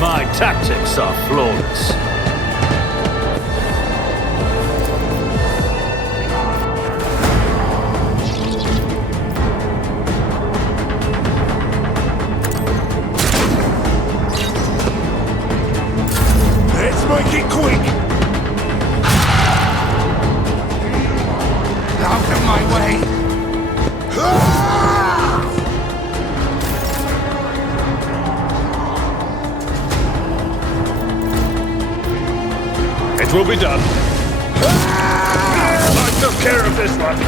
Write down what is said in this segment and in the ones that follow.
My tactics are flawless. Let's make it quick! Out of my way! It will be done. I took care of this one.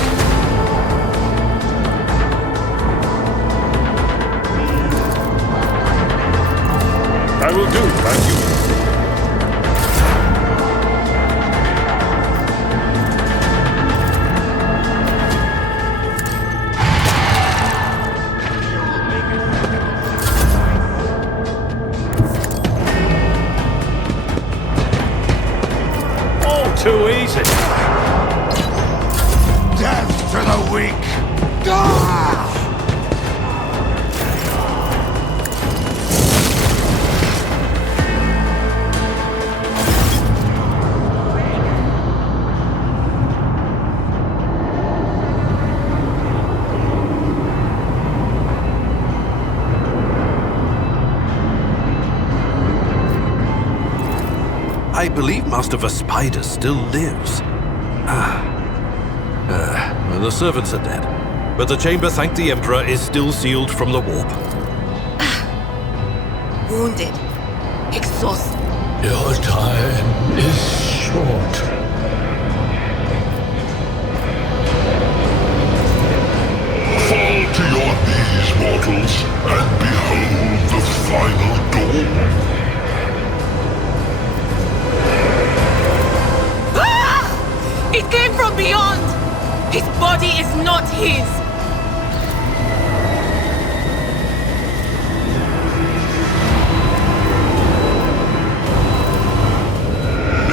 I will do like you. Too easy. Death to the weak! Ah! I believe Master Vespider still lives. The servants are dead, but the chamber, thank the Emperor, is still sealed from the warp. Wounded. Exhausted. Your time is short. Fall to your knees, mortals, and behold the final dawn. It came from beyond! His body is not his!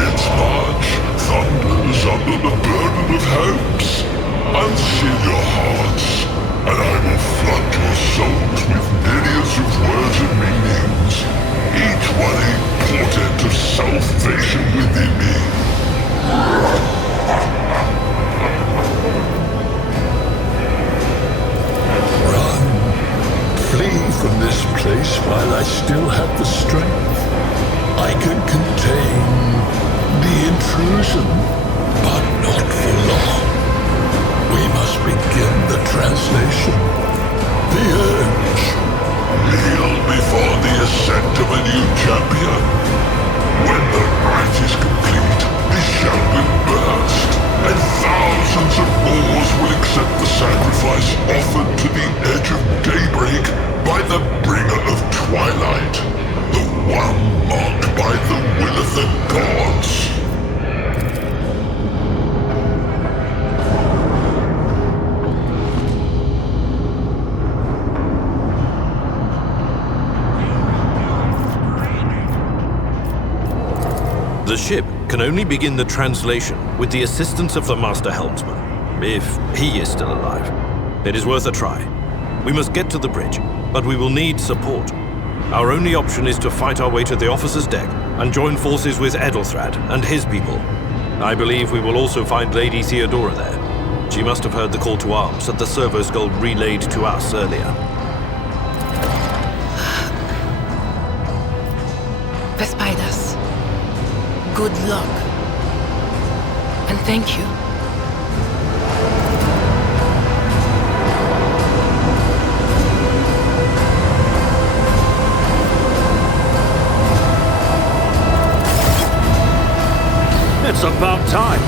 Its march thunders under the burden of hopes. Unseal your hearts, and I will flood your souls with myriads of words and meanings, each one a portent of salvation within me. Flee from this place while I still have the strength. I can contain the intrusion, but not for long. We must begin the translation. The urge. Kneel before the ascent of a new champion. When the rite is complete, this shall be burst, and thousands of Moors will accept the sacrifice offered to the edge of daybreak by the bringer of twilight, the one marked by the will of the gods. The ship can only begin the translation with the assistance of the Master Helmsman, if he is still alive. It is worth a try. We must get to the bridge, but we will need support. Our only option is to fight our way to the officer's deck and join forces with Edelthrad and his people. I believe we will also find Lady Theodora there. She must have heard the call to arms that the servo skull relayed to us earlier. Vespidas. Good luck. And thank you. It's about time.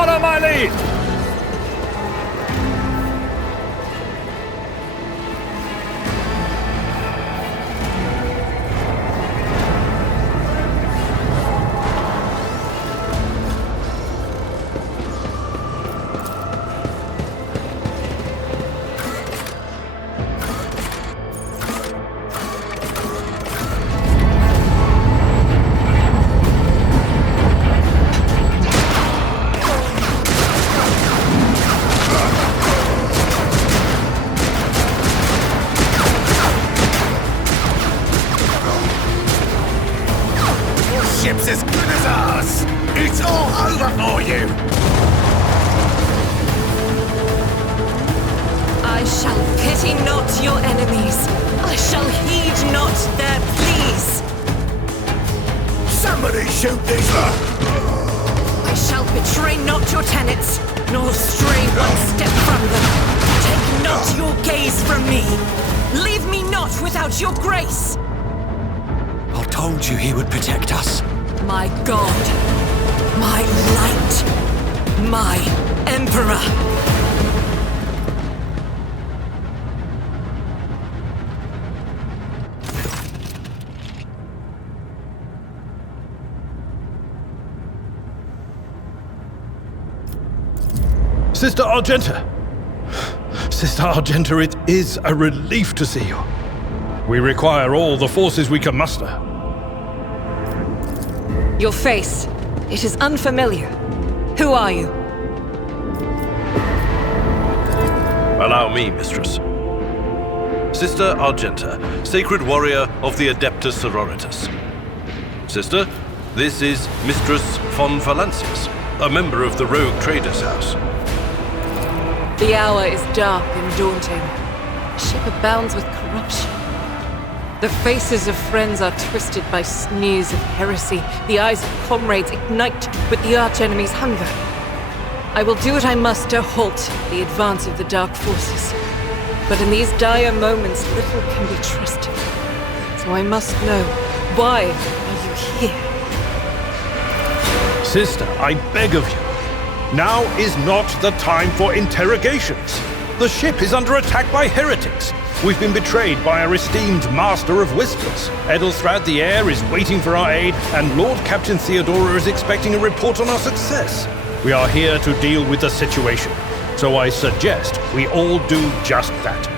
Follow my lead! Ship's as good as ours! It's all over for you! I shall pity not your enemies. I shall heed not their pleas. Somebody shoot these lot! I shall betray not your tenets, nor stray one step from them. Take not your gaze from me. Leave me not without your grace. I told you he would protect us. My God, my light, my Emperor. Sister Argenta! Sister Argenta, it is a relief to see you. We require all the forces we can muster. Your face, it is unfamiliar. Who are you? Allow me, mistress. Sister Argenta, sacred warrior of the Adeptus Sororitas. Sister, this is Mistress von Valancius, a member of the Rogue Traders House. The hour is dark and daunting. The ship abounds with corruption. The faces of friends are twisted by sneers of heresy. The eyes of comrades ignite with the arch-enemy's hunger. I will do what I must to halt the advance of the dark forces. But in these dire moments, little can be trusted. So I must know, why are you here? Sister, I beg of you. Now is not the time for interrogations. The ship is under attack by heretics. We've been betrayed by our esteemed Master of Whispers. Edelthrad the Heir is waiting for our aid, and Lord Captain Theodora is expecting a report on our success. We are here to deal with the situation, so I suggest we all do just that.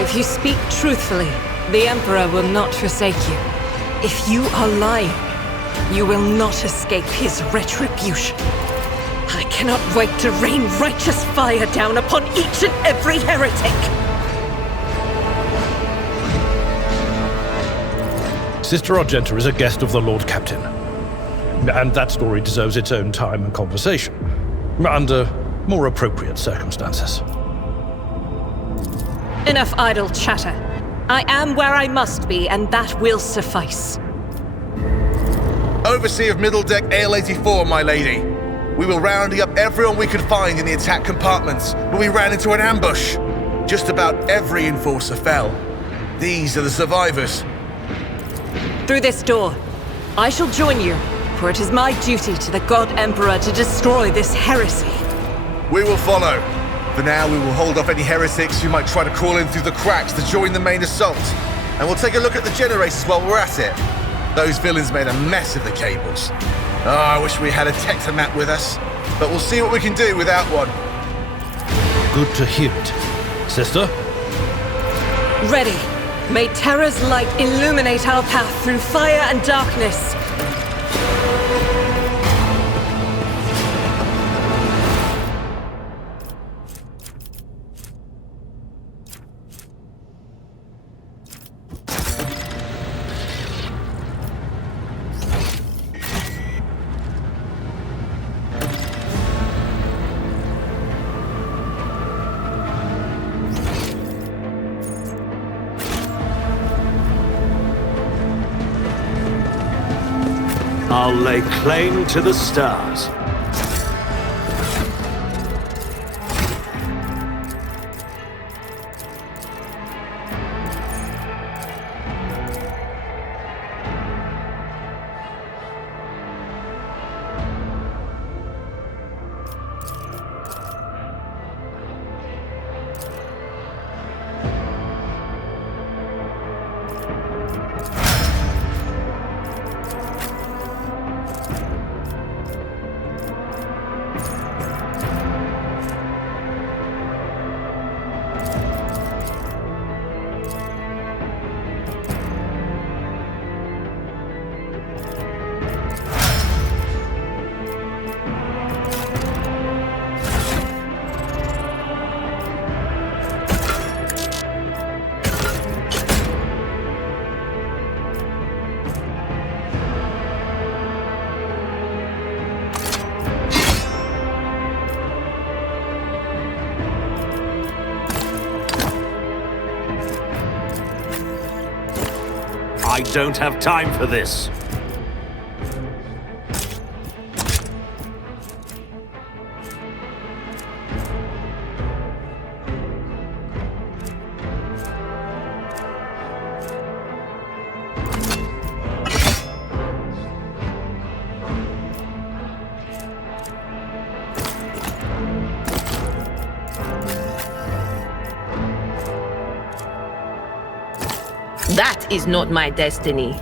If you speak truthfully, the Emperor will not forsake you. If you are lying, you will not escape his retribution. I cannot wait to rain righteous fire down upon each and every heretic! Sister Argenta is a guest of the Lord Captain. And that story deserves its own time and conversation, under more appropriate circumstances. Enough idle chatter. I am where I must be, and that will suffice. Overseer of Middle Deck AL-84, my lady. We were rounding up everyone we could find in the attack compartments when we ran into an ambush. Just about every enforcer fell. These are the survivors. Through this door. I shall join you, for it is my duty to the God Emperor to destroy this heresy. We will follow. For now, we will hold off any heretics who might try to crawl in through the cracks to join the main assault. And we'll take a look at the generators while we're at it. Those villains made a mess of the cables. Oh, I wish we had a Tectomat with us, but we'll see what we can do without one. Good to hear it. Sister? Ready. May Terra's light illuminate our path through fire and darkness. I'll lay claim to the stars. I don't have time for this. That is not my destiny.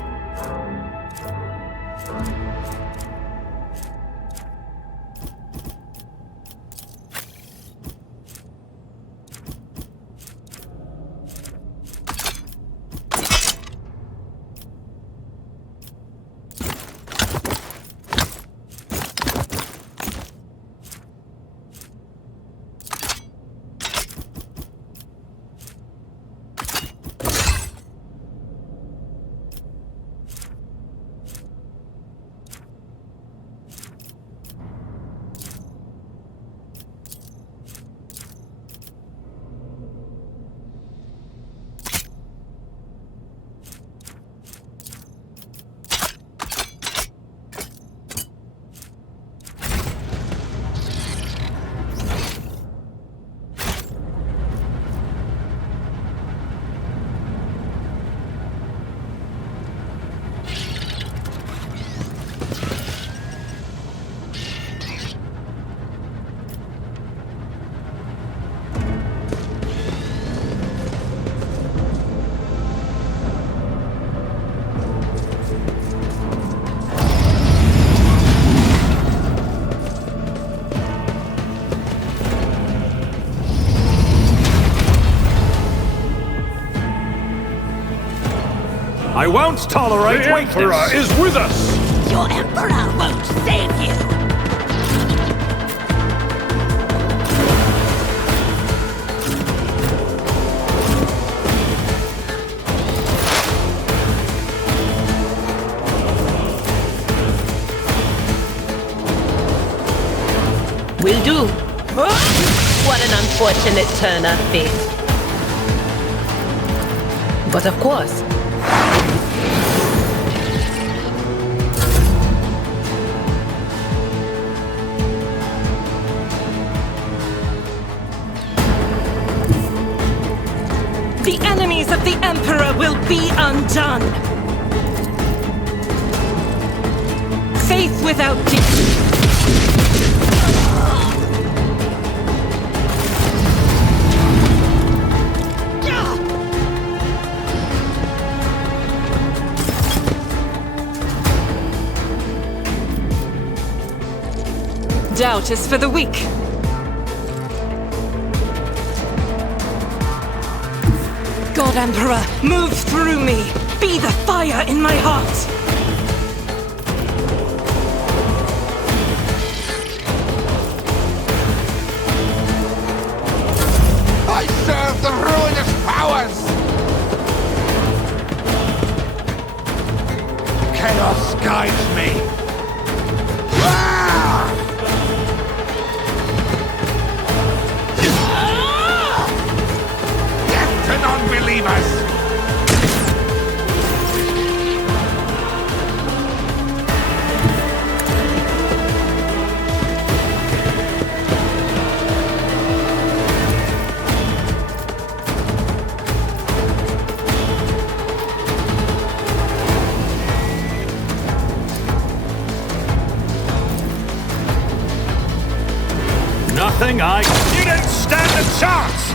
I won't tolerate The weakness. Emperor is with us! Your Emperor won't save you! Will do. What an unfortunate turn of fate. But of course, The enemies of the Emperor will be undone. Faith without doubt is for the weak. God Emperor, move through me. Be the fire in my heart. I serve the ruinous powers! Chaos guides me! Ah! Death to non-believers! Nothing You didn't stand a chance!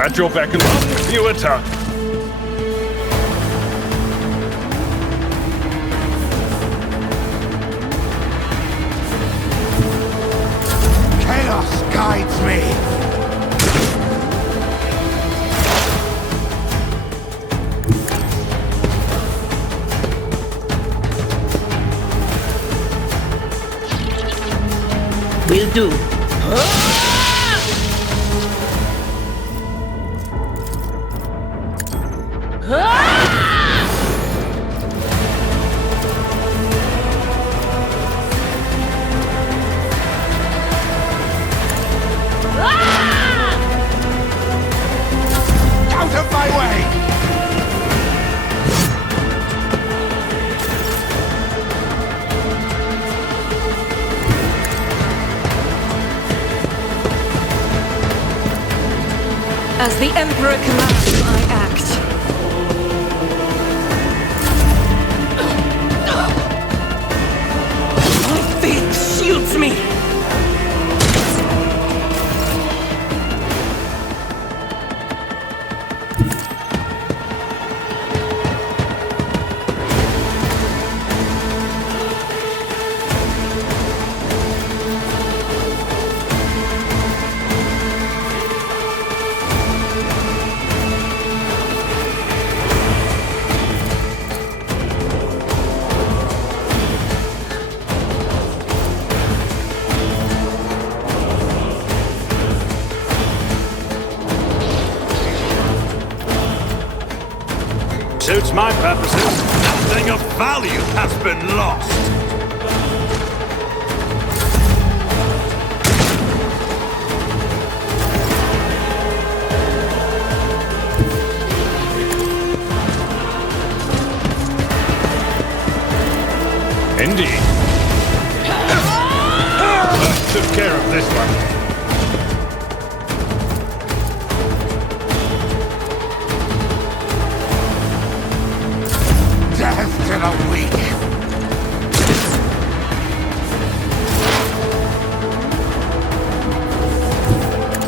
At your beck and call, you attack. Chaos guides me. do. Out of my way! As the Emperor commands, I act. My faith shields me! Suits my purposes. Nothing of value has been lost. Indeed. Took care of this one. Death to the weak!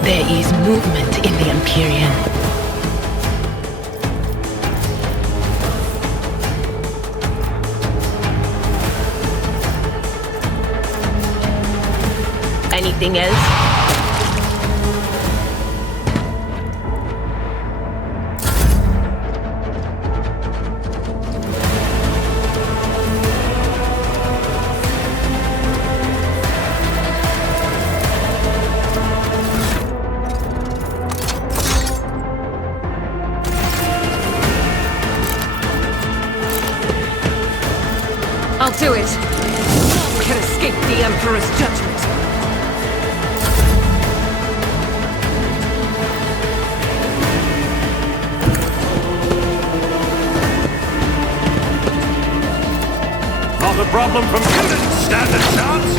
There is movement in the Empyrean. Anything else? I'll do it. None can escape the Emperor's judgment. Not a problem from you. Didn't stand a chance.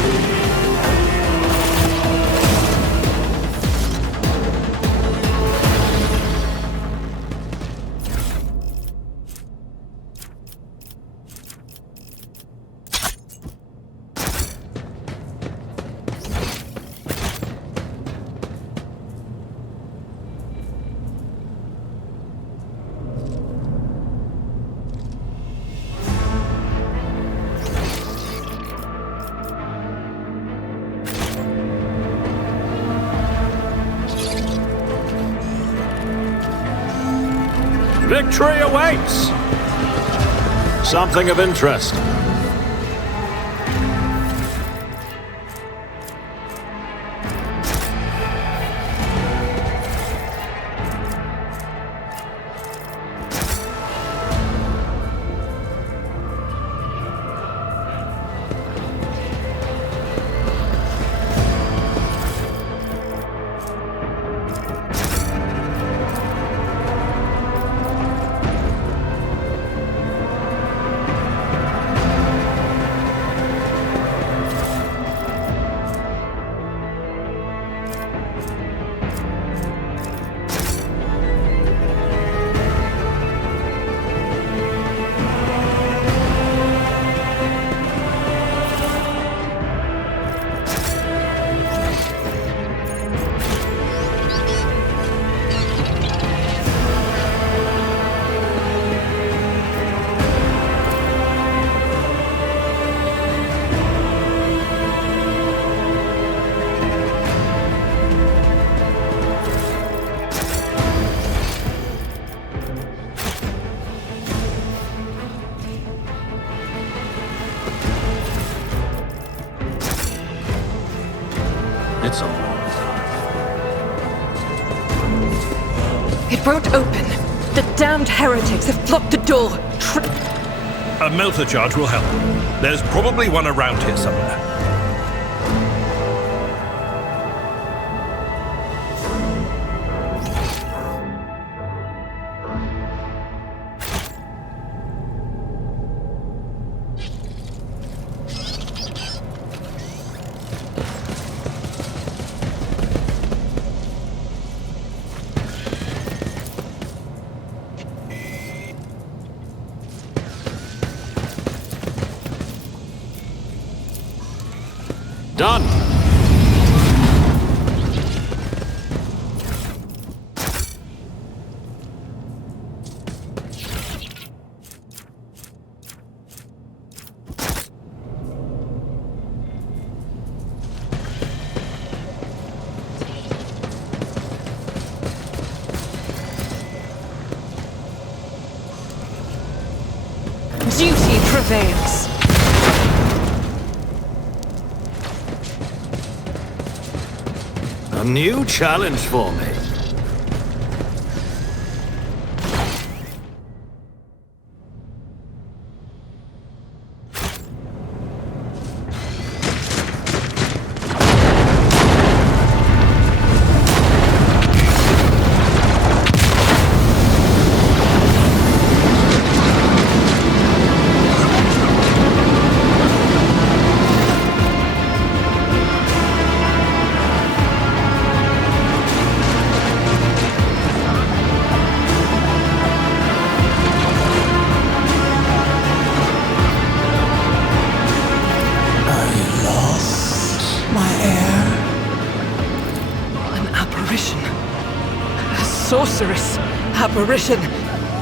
Victory awaits! Something of interest. It's a... It won't open. The damned heretics have blocked the door. A melter charge will help. There's probably one around here somewhere. Done. Duty prevails. A new challenge for me. Sorceress, apparition,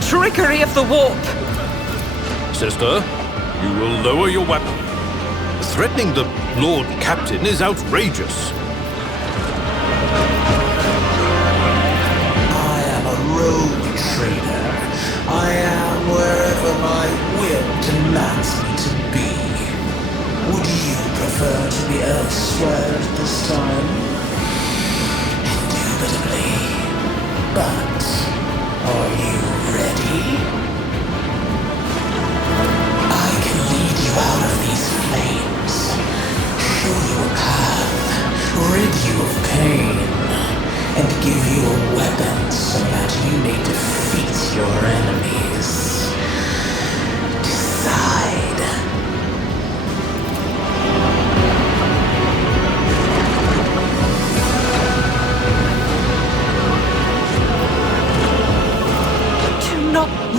trickery of the warp. Sister, you will lower your weapon. Threatening the Lord Captain is outrageous. I am a rogue trader. I am wherever my will demands me to be. Would you prefer to be elsewhere at this time? Indubitably. But, are you ready? I can lead you out of these flames, show you a path, rid you of pain, and give you a weapon so that you may defeat your enemies. Decide.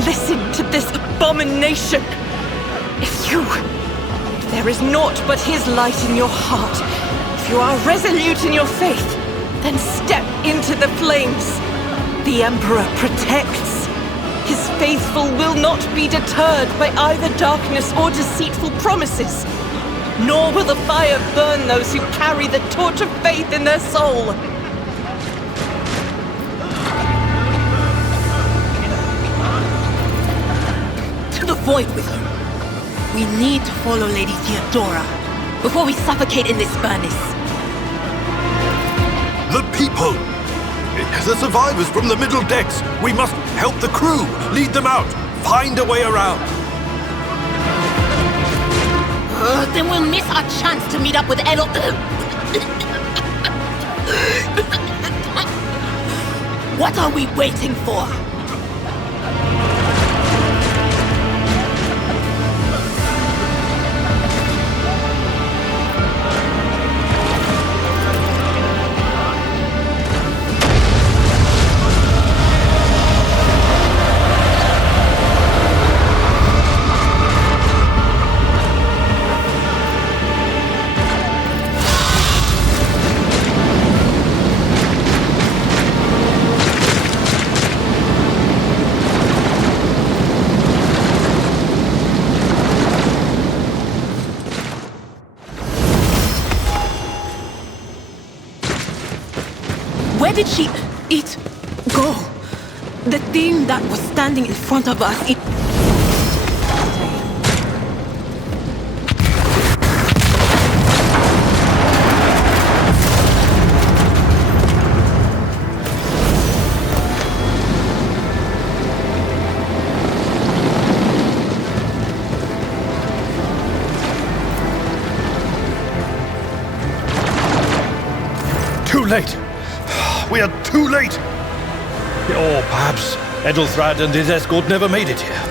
Listen to this abomination! If there is naught but his light in your heart, if you are resolute in your faith, then step into the flames. The Emperor protects. His faithful will not be deterred by either darkness or deceitful promises. Nor will the fire burn those who carry the torch of faith in their soul. Void with you. We need to follow Lady Theodora before we suffocate in this furnace. The people! The survivors from the middle decks! We must help the crew! Lead them out! Find a way around! Then we'll miss our chance to meet up with Elo... What are we waiting for? Where did it go? The thing that was standing in front of us, late. We are too late. Or perhaps Edelthrad and his escort never made it here.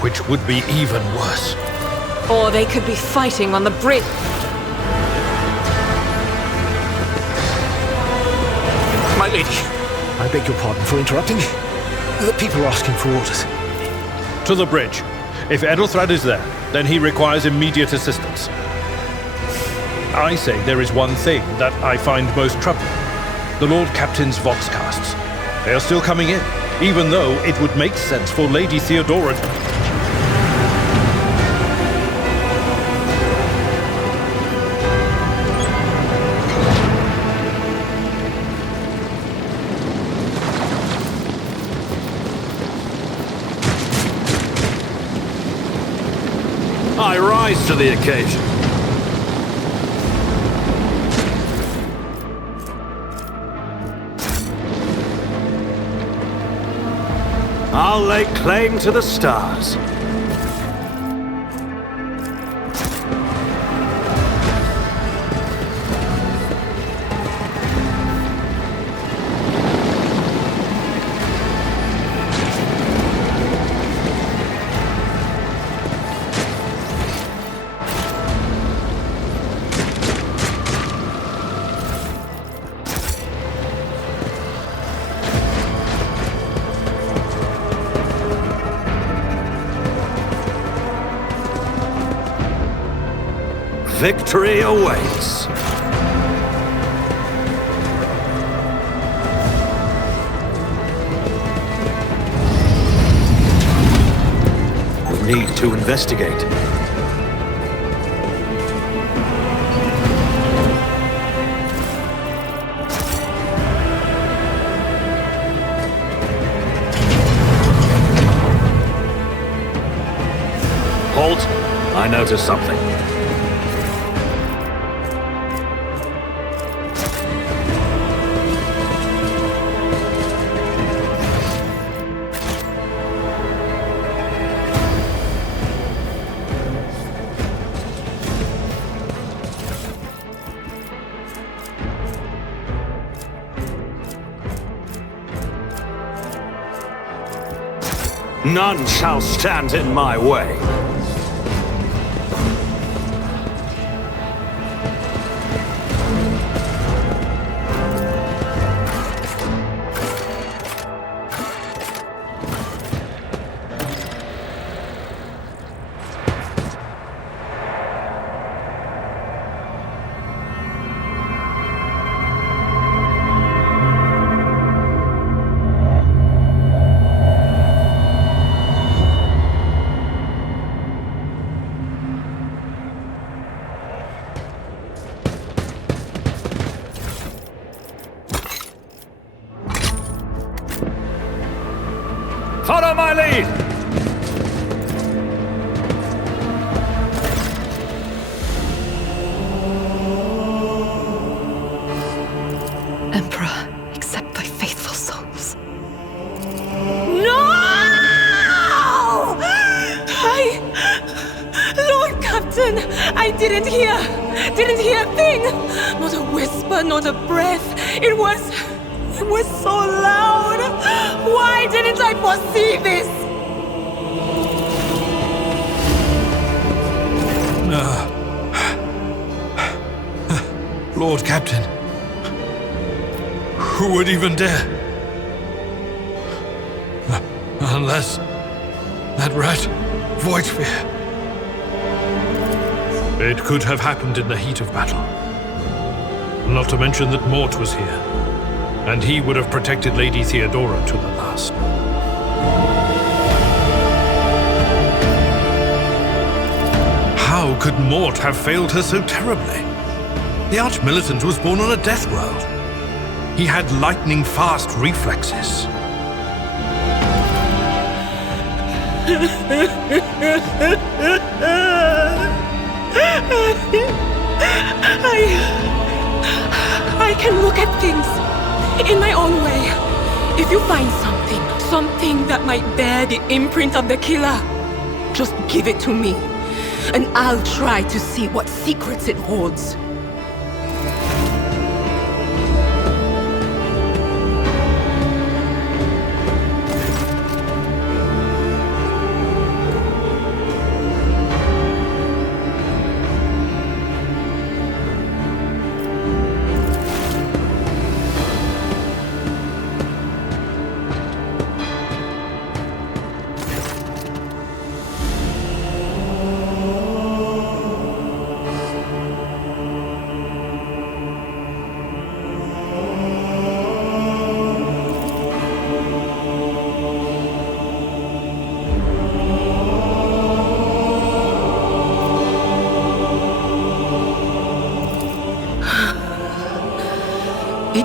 Which would be even worse. Or they could be fighting on the bridge. My lady, I beg your pardon for interrupting. The people are asking for orders. To the bridge. If Edelthrad is there, then he requires immediate assistance. I say there is one thing that I find most troubling. The Lord Captain's voxcasts. They are still coming in, even though it would make sense for Lady Theodora to... I rise to the occasion. I'll lay claim to the stars. Victory awaits. We need to investigate. Halt! I noticed something. None shall stand in my way. Follow my lead! Emperor, accept thy faithful souls. No! Lord Captain, I didn't hear a thing. Not a whisper, not a breath. It was so loud. Why didn't I foresee this? Lord Captain, who would even dare? Unless that rat, Voidsphere. It could have happened in the heat of battle. Not to mention that Mort was here, and he would have protected Lady Theodora to the last. How could Mort have failed her so terribly? The Archmilitant was born on a death world. He had lightning-fast reflexes. I can look at things in my own way. If you find something that might bear the imprint of the killer, just give it to me, and I'll try to see what secrets it holds.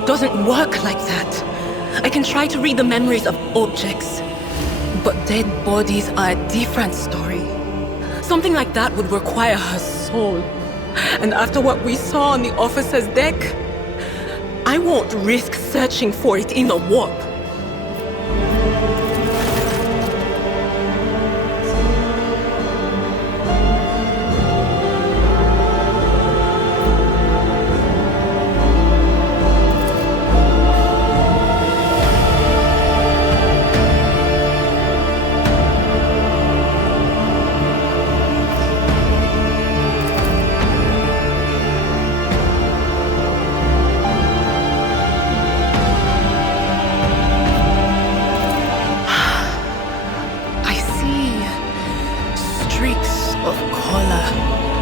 doesn't work like that. I can try to read the memories of objects, but dead bodies are a different story. Something like that would require her soul. And after what we saw on the officer's deck, I won't risk searching for it in a warp.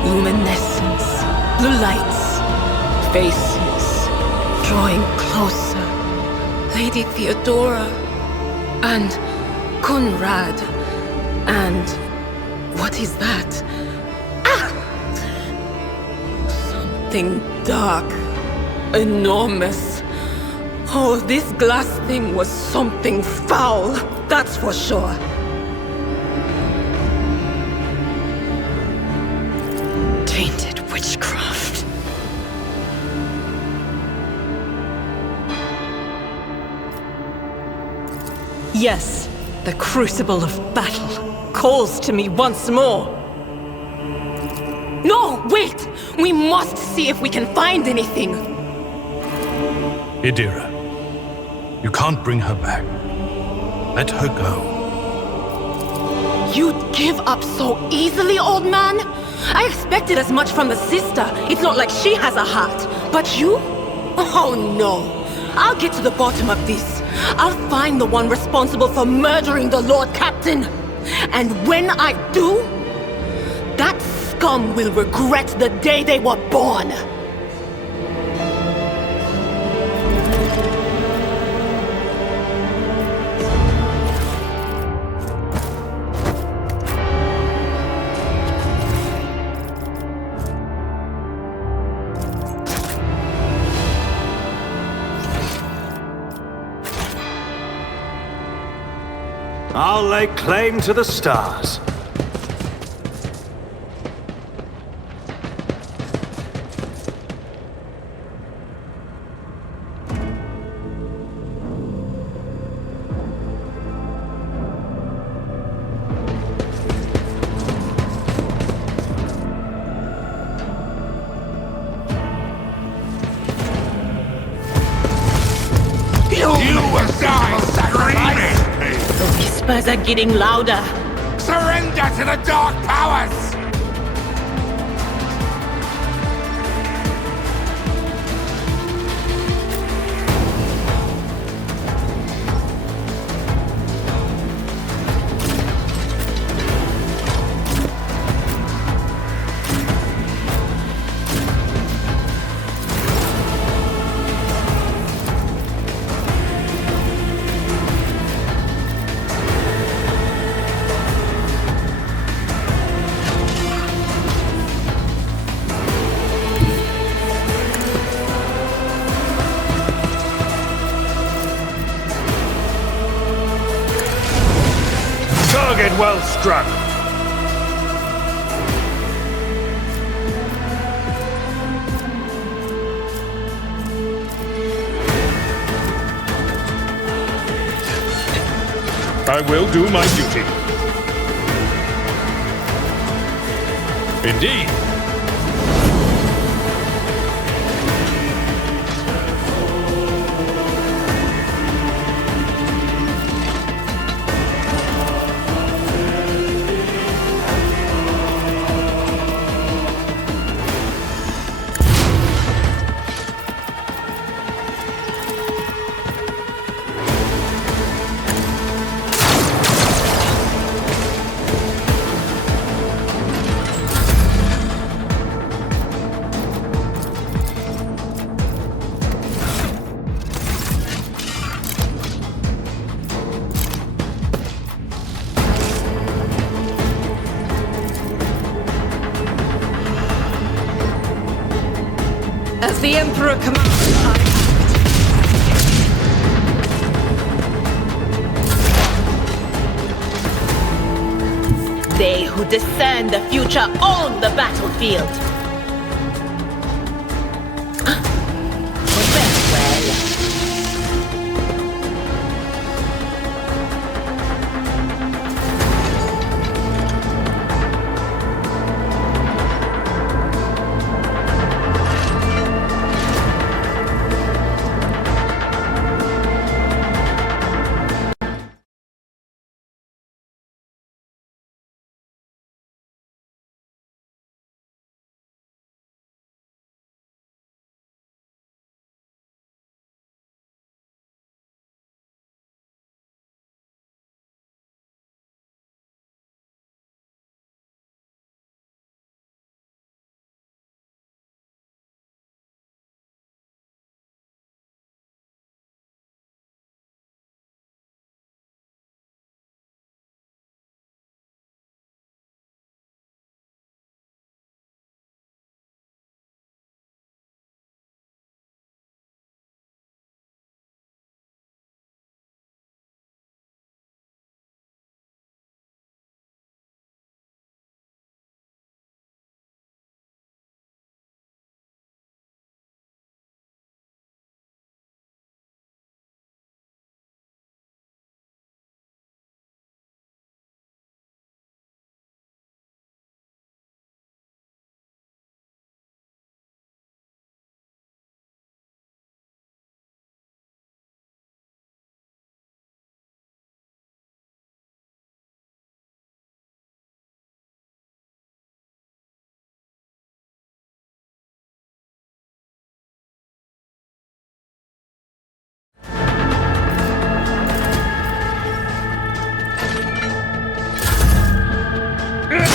Luminescence, blue lights, faces, drawing closer. Lady Theodora, and Conrad, and what is that? Ah! Something dark, enormous. Oh, this glass thing was something foul, that's for sure. Witchcraft. Yes, the crucible of battle calls to me once more. No, wait! We must see if we can find anything. Idira, you can't bring her back. Let her go. You'd give up so easily, old man? I expected as much from the sister. It's not like she has a heart. But you? Oh no. I'll get to the bottom of this. I'll find the one responsible for murdering the Lord Captain. And when I do, that scum will regret the day they were born. I'll lay claim to the stars. You will die screaming! The whispers are getting louder. Surrender to the dark powers! Target well struck. I will do my duty. Indeed. As the Emperor commands, I act. They who discern the future own the battlefield.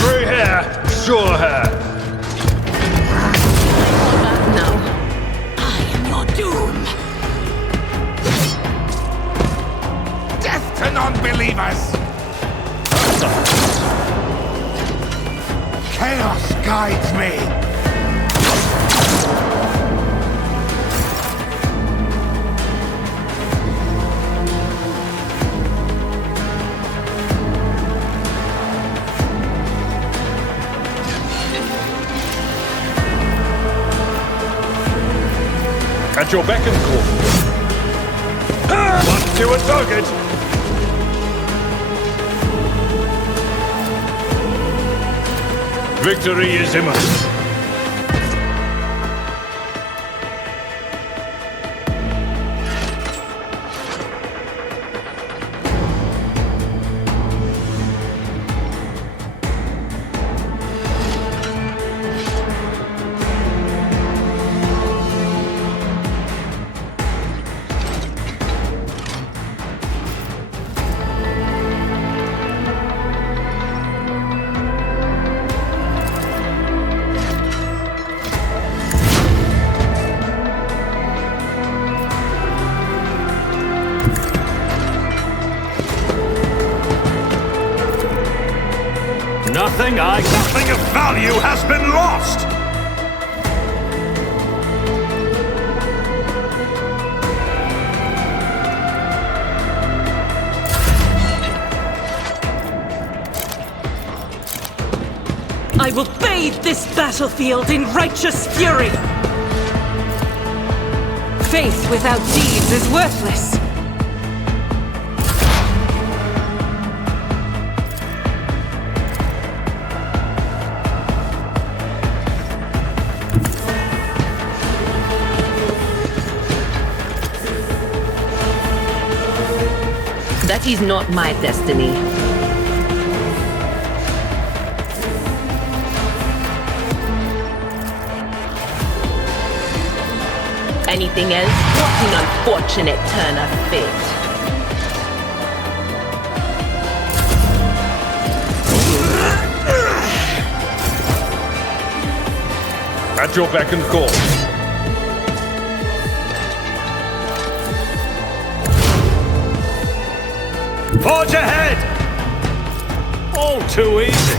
Free hair, sure hair. Now, I am your doom. Death to non-believers! Chaos guides me! At your beck and call. One to a target. Victory is imminent. Nothing of value has been lost! I will bathe this battlefield in righteous fury! Faith without deeds is worthless. That is not my destiny. Anything else? What an unfortunate turn of fate. At your beck and call. Forge ahead! All too easy.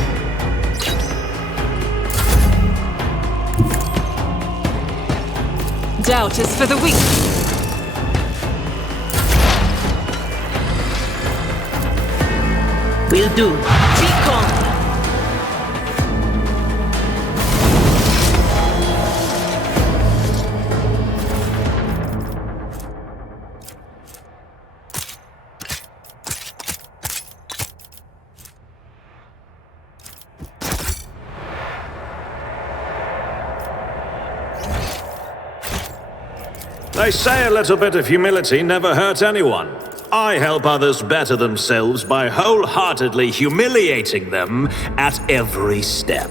Doubt is for the weak. Will do. Be calm. They say a little bit of humility never hurt anyone. I help others better themselves by wholeheartedly humiliating them at every step.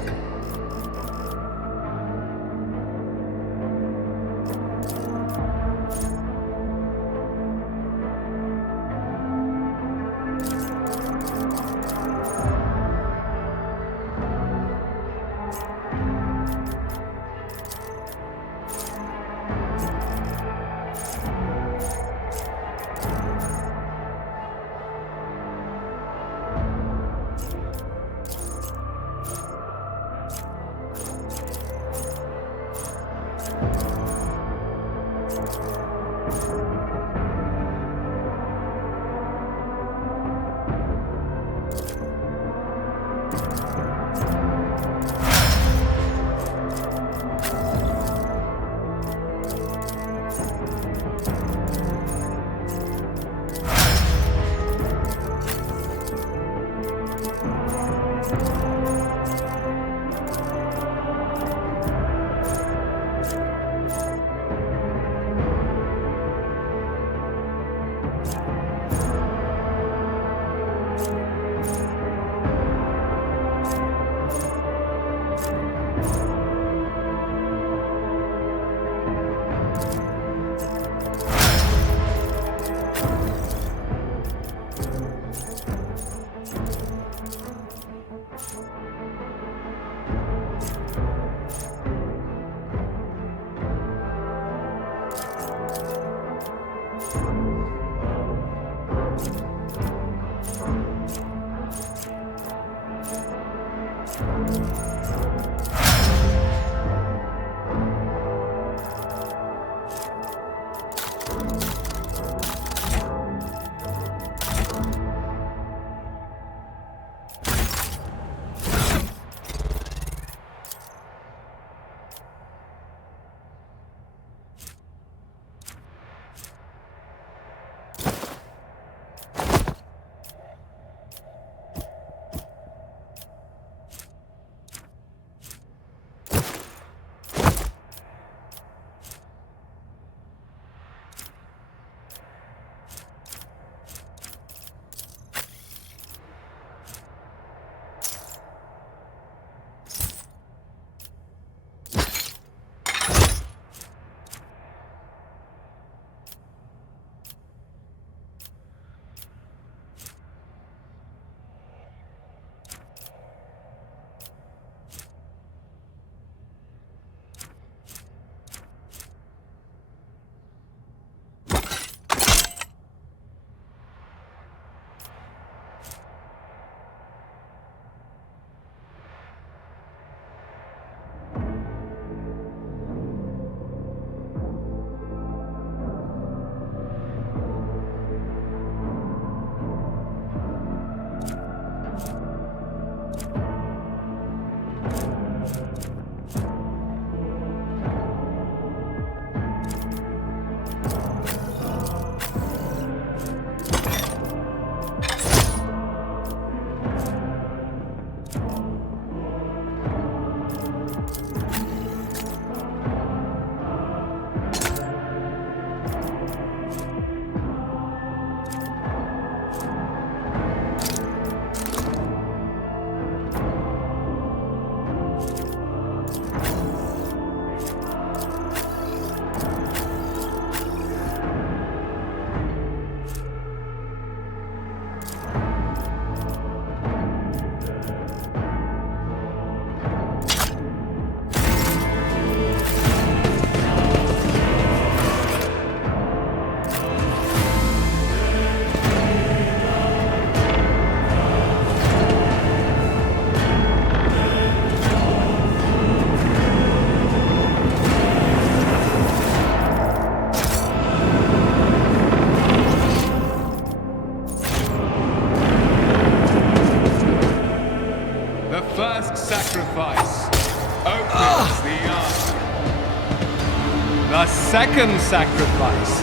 The second sacrifice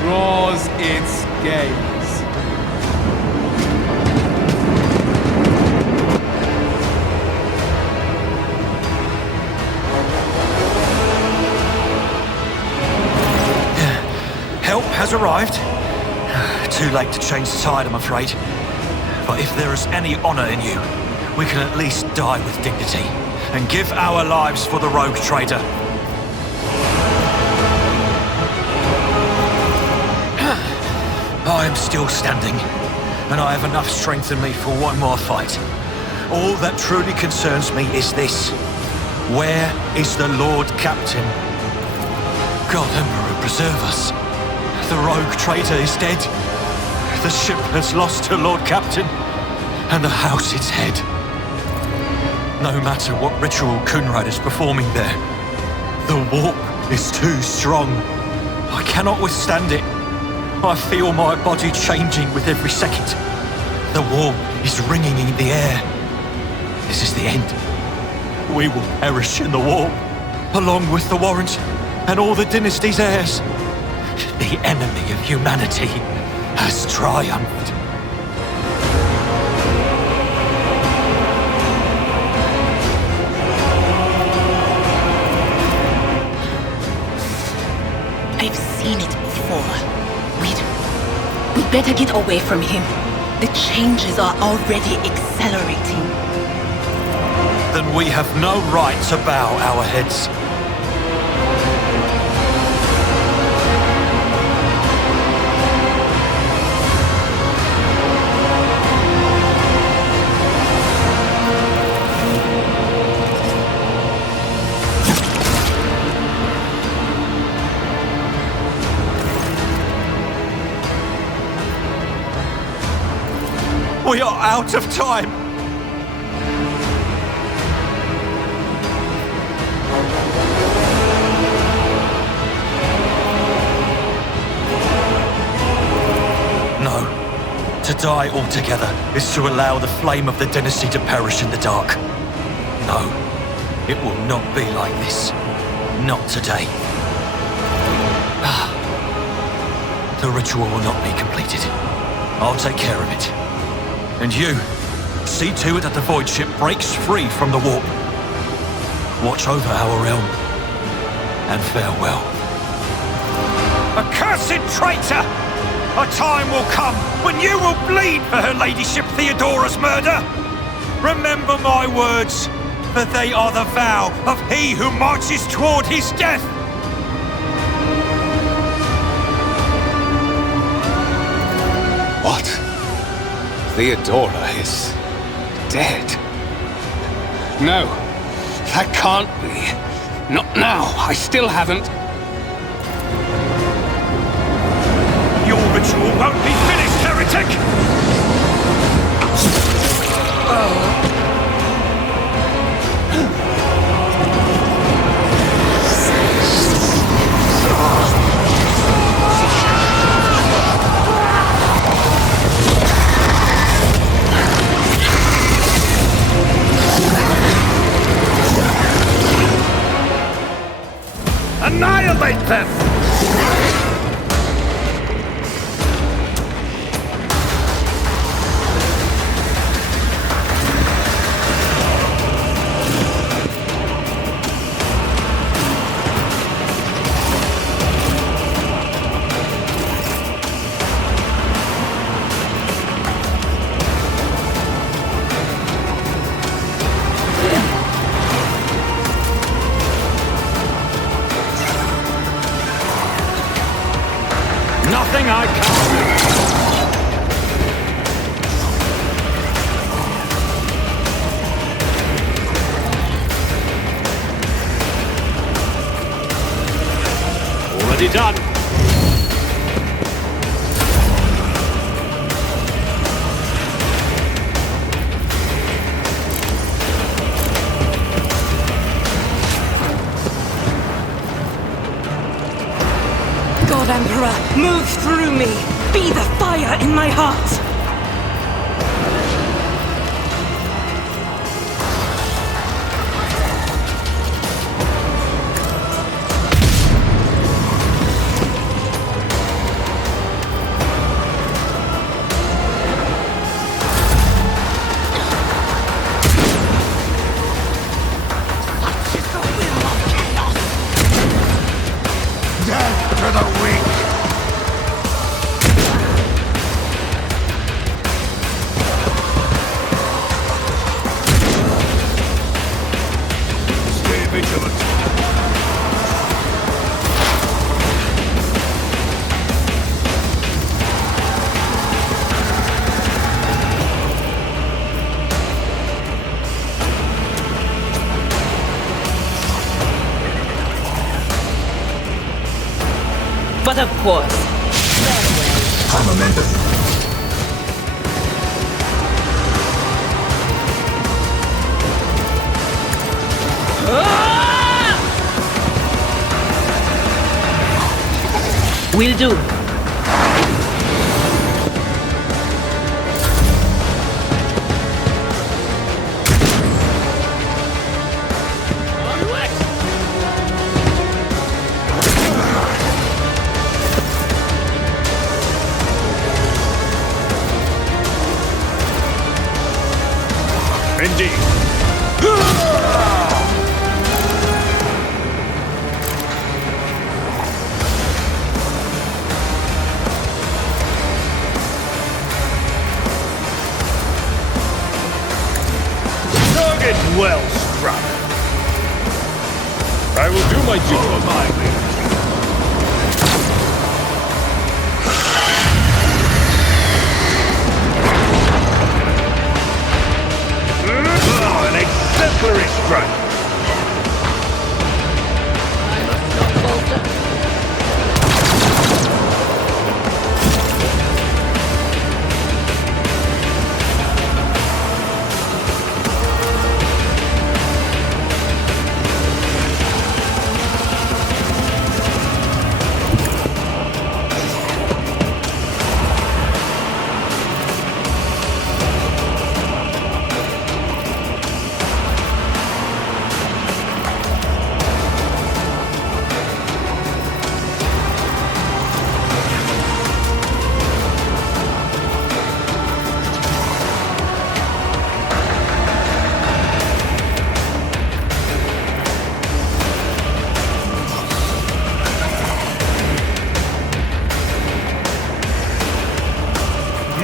draws its gaze. has arrived. Too late to change the tide, I'm afraid. But if there is any honor in you, we can at least die with dignity and give our lives for the rogue trader. I am still standing, and I have enough strength in me for one more fight. All that truly concerns me is this. Where is the Lord Captain? God Emperor, preserve us. The rogue traitor is dead. The ship has lost her Lord Captain, and the house its head. No matter what ritual Kunrad is performing there, the warp is too strong. I cannot withstand it. I feel my body changing with every second. The warp is ringing in the air. This is the end. We will perish in the warp, along with the Warrant and all the dynasty's heirs. The enemy of humanity has triumphed. I've seen it before. We'd better get away from him. The changes are already accelerating. Then we have no right to bow our heads. We are out of time! No. To die altogether is to allow the flame of the dynasty to perish in the dark. No. It will not be like this. Not today. The ritual will not be completed. I'll take care of it. And you, see to it that the Void Ship breaks free from the warp. Watch over our realm. And farewell. Accursed traitor! A time will come when you will bleed for her ladyship Theodora's murder! Remember my words, for they are the vow of he who marches toward his death! What? Theodora is dead. No, that can't be. Not now. I still haven't. Your ritual won't be finished, heretic! Annihilate them! Nothing I can't do. Already done. God, Emperor, move through me! Be the fire in my heart! Death to the weak! But of course. Armamentum. Will do. Indeed. Target well struck. I will do my duty. Follow my lead. An exemplary strike. I must not falter.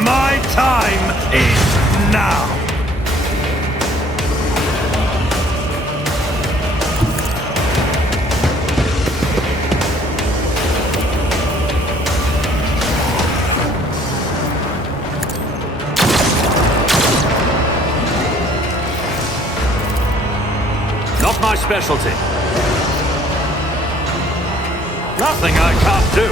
My time is now! Not my specialty. Nothing I can't do.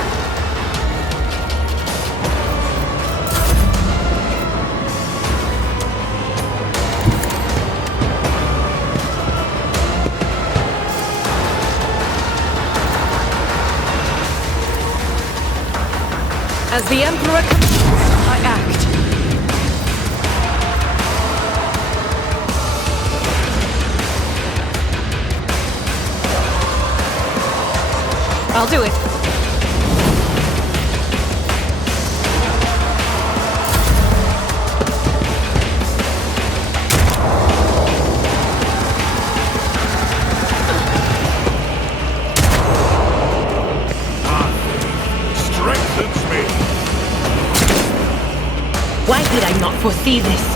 As the Emperor commands, I act. I'll do it. Why did I not foresee this?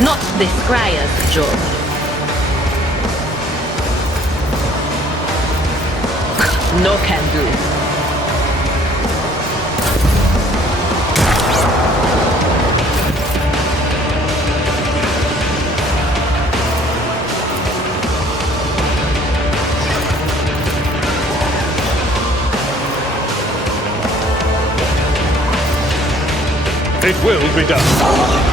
Not the Scryer's job. No can do. It will be done.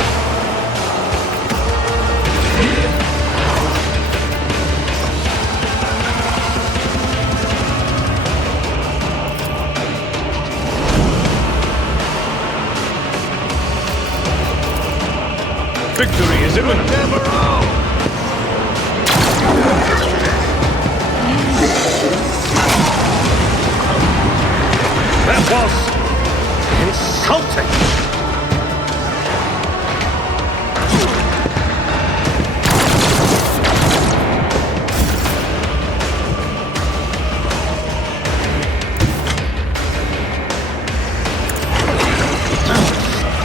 Victory is imminent. That was insulting.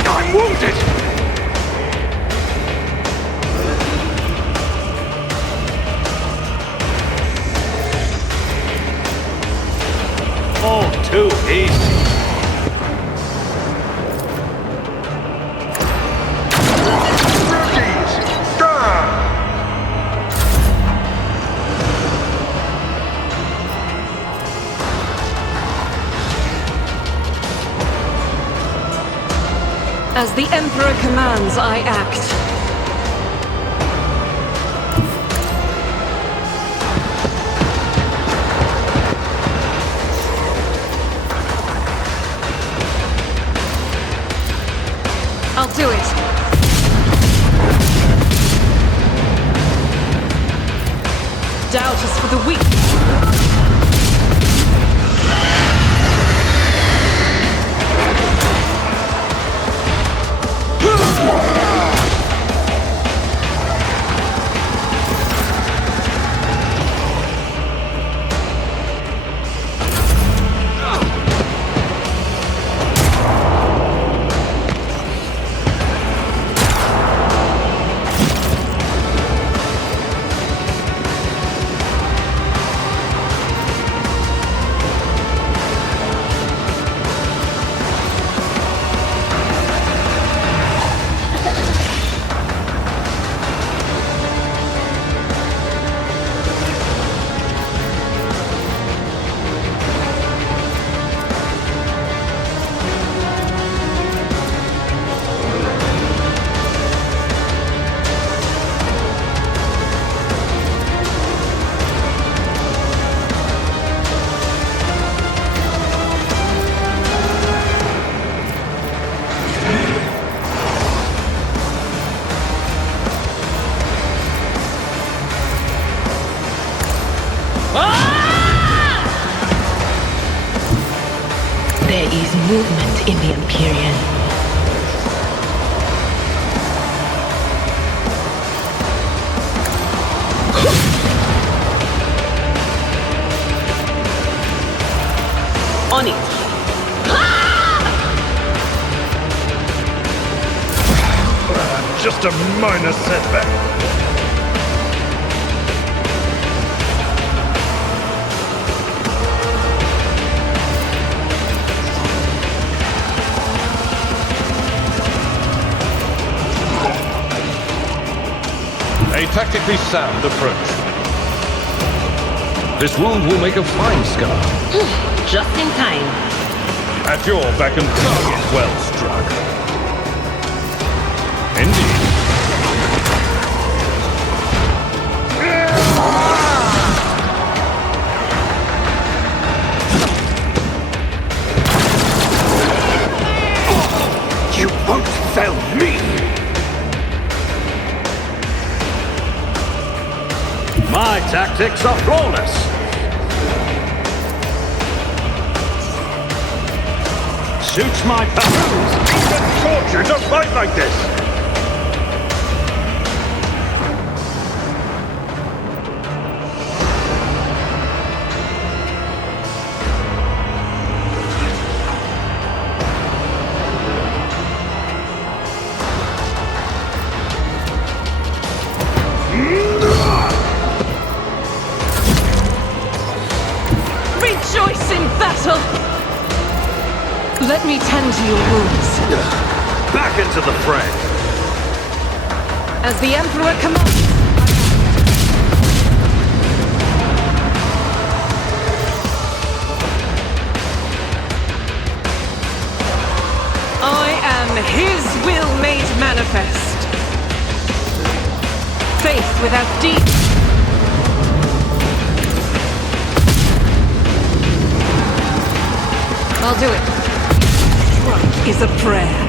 I'm wounded. All too easy. As the Emperor commands, I act. I'll do it. Doubt is for the weak. There is movement in the Empyrean. On it. Just a minor setback. A tactically sound approach. This wound will make a fine scar. Just in time. At your beck and call. Well struck. Indeed. You won't fail me! My tactics are flawless. Suits my purpose. Even torture don't fight like this. Rejoice in battle! Let me tend to your wounds. Back into the fray. As the Emperor commands. I am his will made manifest. Faith without deeds. I'll do it. Strike is a prayer.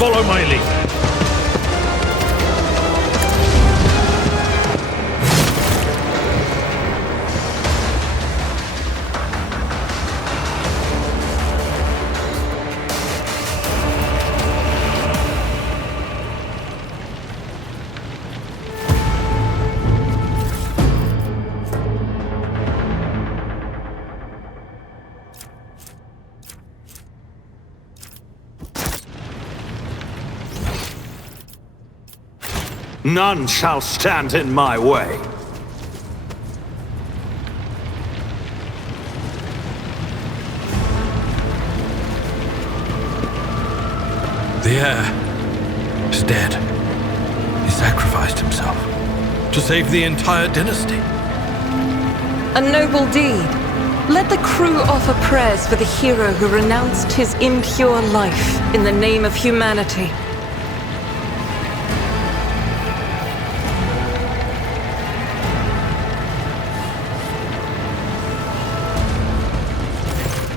Follow my lead. None shall stand in my way. The heir is dead. He sacrificed himself to save the entire dynasty. A noble deed. Let the crew offer prayers for the hero who renounced his impure life in the name of humanity.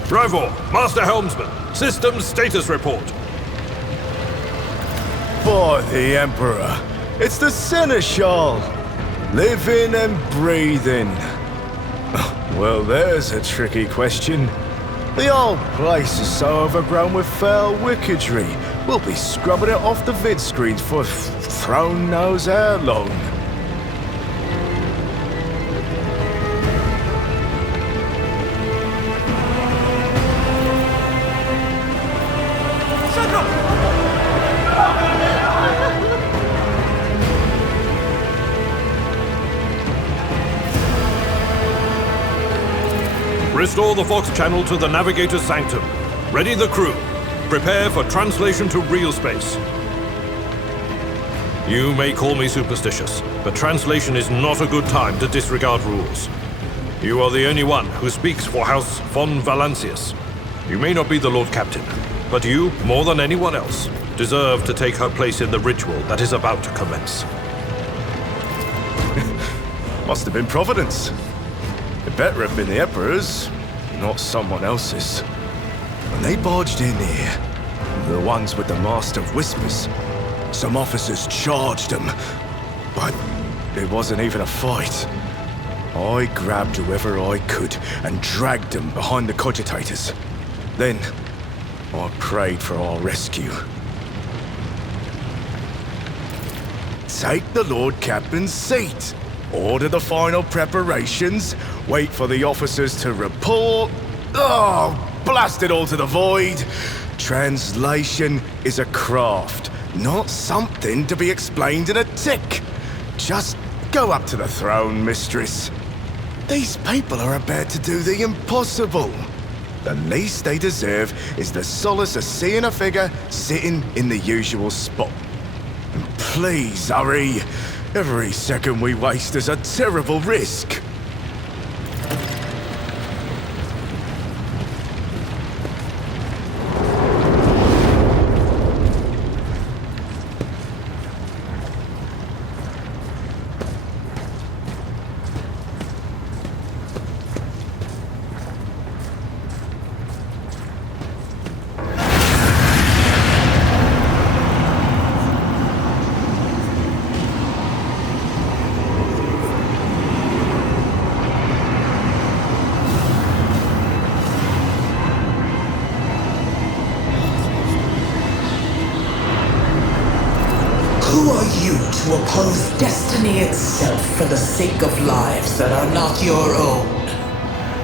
Rivor, Master Helmsman, systems status report. By the Emperor, it's the Seneschal, living and breathing. Well, there's a tricky question. The old place is so overgrown with foul wickedry, we'll be scrubbing it off the vid screens for throne knows how long. Restore the Vox channel to the Navigator's Sanctum. Ready the crew. Prepare for translation to real space. You may call me superstitious, but translation is not a good time to disregard rules. You are the only one who speaks for House von Valancius. You may not be the Lord Captain, but you, more than anyone else, deserve to take her place in the ritual that is about to commence. Must have been Providence. It better have been the Emperor's, not someone else's. When they barged in here, the ones with the Master of Whispers, some officers charged them, but it wasn't even a fight. I grabbed whoever I could and dragged them behind the cogitators. Then, I prayed for our rescue. Take the Lord Captain's seat. Order the final preparations. Wait for the officers to report. Oh, blast it all to the void. Translation is a craft, not something to be explained in a tick. Just go up to the throne, mistress. These people are about to do the impossible. The least they deserve is the solace of seeing a figure sitting in the usual spot. And please hurry. Every second we waste is a terrible risk. Who are you to oppose destiny itself for the sake of lives that are not your own?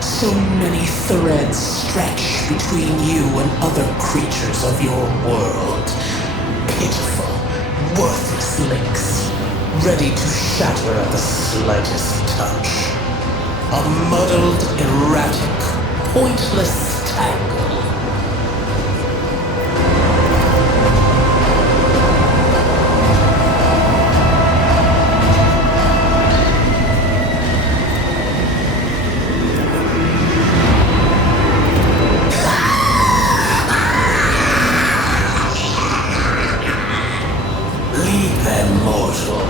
So many threads stretch between you and other creatures of your world. Pitiful, worthless links, ready to shatter at the slightest touch. A muddled, erratic, pointless tangle. Lead them, mortal.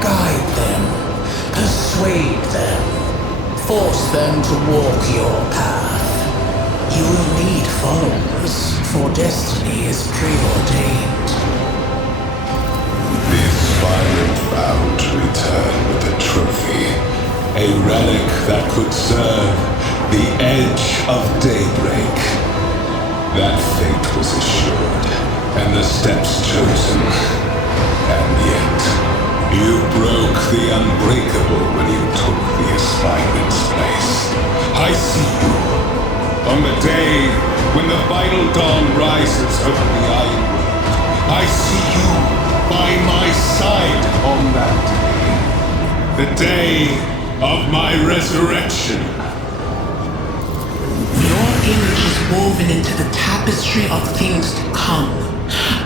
Guide them. Persuade them. Force them to walk your path. You will need followers, for destiny is preordained. tyrant vowed to return with a trophy, a relic that could serve the edge of daybreak. That fate was assured, and the steps chosen. And yet, you broke the unbreakable when you took the aspirant's place. I see you. On the day when the final dawn rises over the iron world, I see you by my side on that day. The day of my resurrection. Your image is woven into the tapestry of things to come.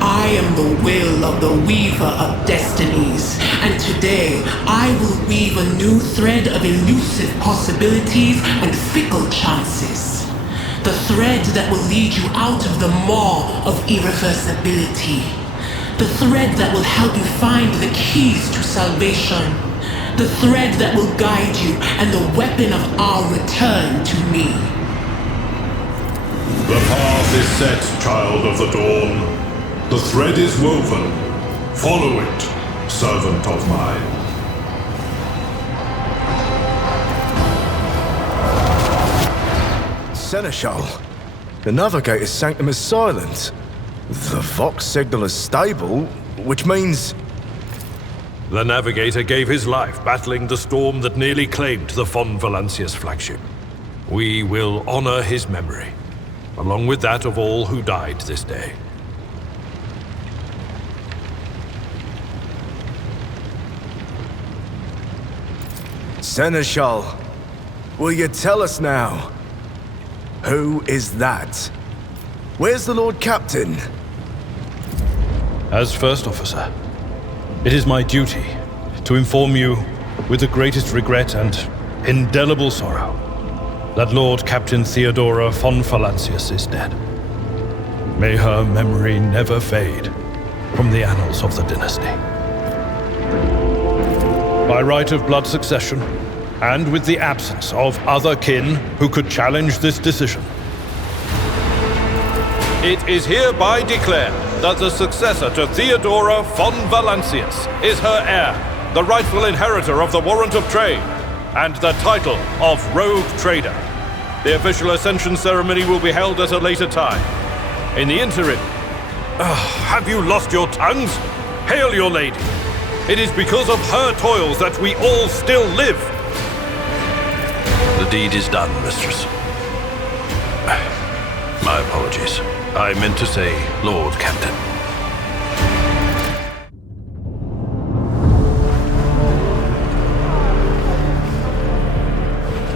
I am the will of the weaver of destinies, and today I will weave a new thread of elusive possibilities and fickle chances. The thread that will lead you out of the maw of irreversibility. The thread that will help you find the keys to salvation. The thread that will guide you and the weapon of our return to me. The path is set, child of the dawn. The thread is woven. Follow it, servant of mine. Seneschal, the Navigator's sanctum is silent. The Vox signal is stable, which means... The Navigator gave his life battling the storm that nearly claimed the Von Valancius flagship. We will honor his memory, along with that of all who died this day. Seneschal, will you tell us now? Who is that? Where's the Lord Captain? As First Officer, it is my duty to inform you with the greatest regret and indelible sorrow that Lord Captain Theodora von Valancius is dead. May her memory never fade from the annals of the dynasty. By right of blood succession, and with the absence of other kin who could challenge this decision, it is hereby declared that the successor to Theodora von Valancius is her heir, the rightful inheritor of the warrant of trade, and the title of Rogue Trader. The official ascension ceremony will be held at a later time. In the interim, have you lost your tongues? Hail your lady. It is because of her toils that we all still live. The deed is done, mistress. My apologies. I meant to say Lord Captain.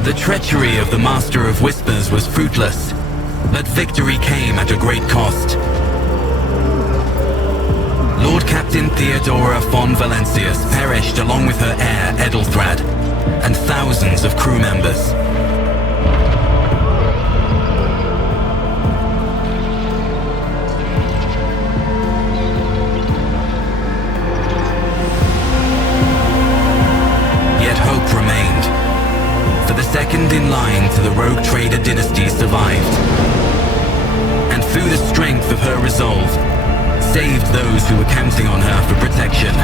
The treachery of the Master of Whispers was fruitless, but victory came at a great cost. Lord Captain Theodora von Valancius perished along with her heir Edelthrad, and thousands of crew members. Yet hope remained, for the second in line to the Rogue Trader dynasty survived, and through the strength of her resolve, saved those who were counting on her for protection.